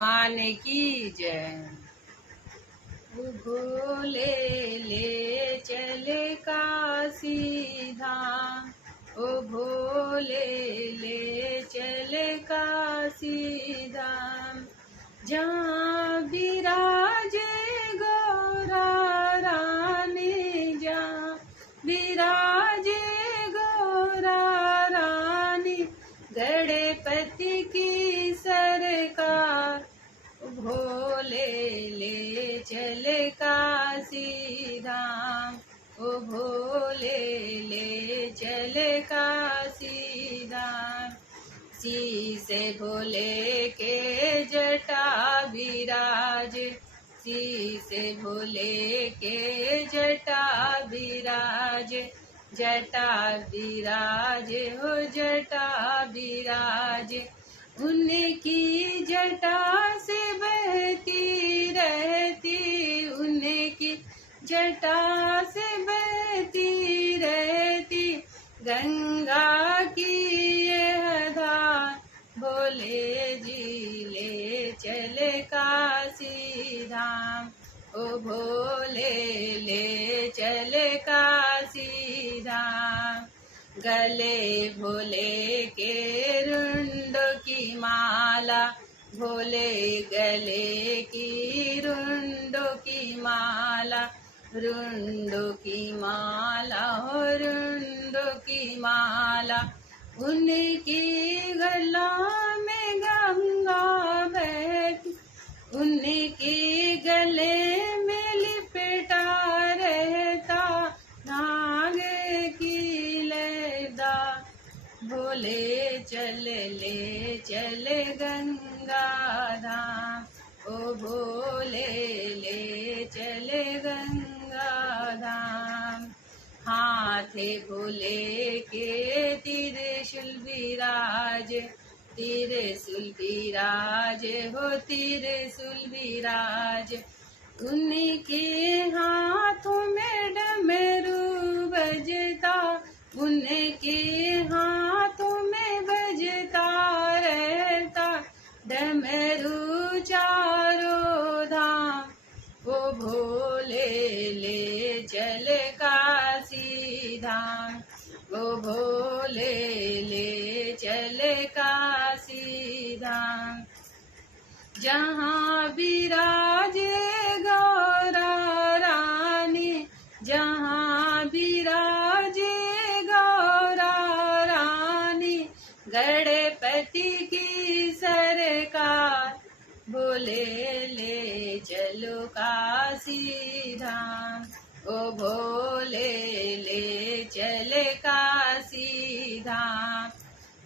मान की जय। भोले ले चले काशी धाम, ओ भोले ले चले काशी धाम। जहाँ विराजे गौरा रानी, जहाँ विराजे गौरा रानी, गणपति की सरकार। भोले ले चले काशी धाम, ओ भोले ले चले काशी धाम। शीसे भोले के जटा विराज, शीसे भोले के जटा विराज, जटा विराज हो जटा विराज। उनकी जटा से बहती रहती, उनकी जटा से बहती रहती गंगा की यह धार। भोले जी ले चले काशी धाम, ओ भोले ले चले काशी धाम। गले भोले के रुंड की माला, भोले गले की रुंडो की माला, रुंडो की माला हो रुंडो की माला। उनकी गला में गंगा बहती, उनकी गले में लिपटा रहता नाग की लदा। भोले ले चले गंगा धाम, ओ भोले ले चले गंगा धाम। हाथे भोले के त्रिशूल विराज, त्रिशूल विराज हो त्रिशूल विराज। उनके हाथों में डमरू बजता, उनके हाथों में बजता रहता डमरू चारों धाम। ओ भोले ले चले काशी धाम, ओ भोले ले चले काशी धाम। जहाँ विराजे गौरा रानी, जहाँ विराजे गौरा रानी, गणपति की सरकार। भोले ले चलो काशी धाम, ओ भोले ले चले काशी धाम।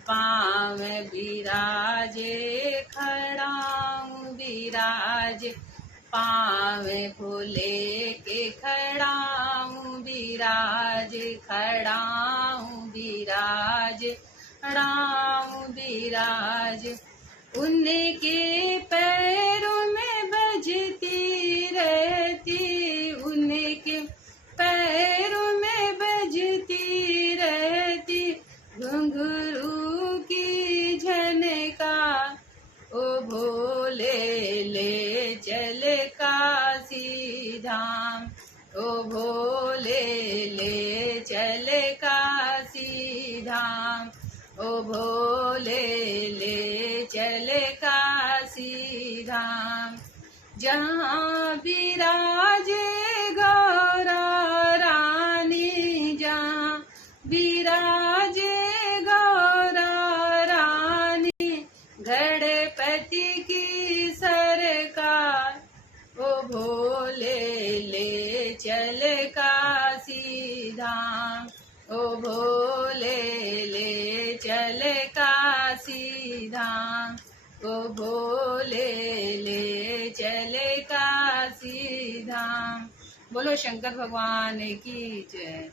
पाँव विराजे खड़ाऊं विराज, पाँव भोले के खड़ाऊं विराज, खड़ाऊं विराज, खड़ाऊं विराज। उनके पैरों में बजती रहती, उनके पैरों में बजती रहती घुंघरू की झनकार। ओ भोले ले चले काशी धाम, ओ भोले ले चले काशी धाम, ओ भोले ले चले काशी धाम। जहाँ विराजे गौरा रानी, जहाँ विराजे गौरा रानी, गणपति की सरकार। ओ भोले ले चले काशी धाम, ओ भोले ले चले काशी धाम, ओ भोले ले चले काशी धाम। बोलो शंकर भगवान की जय।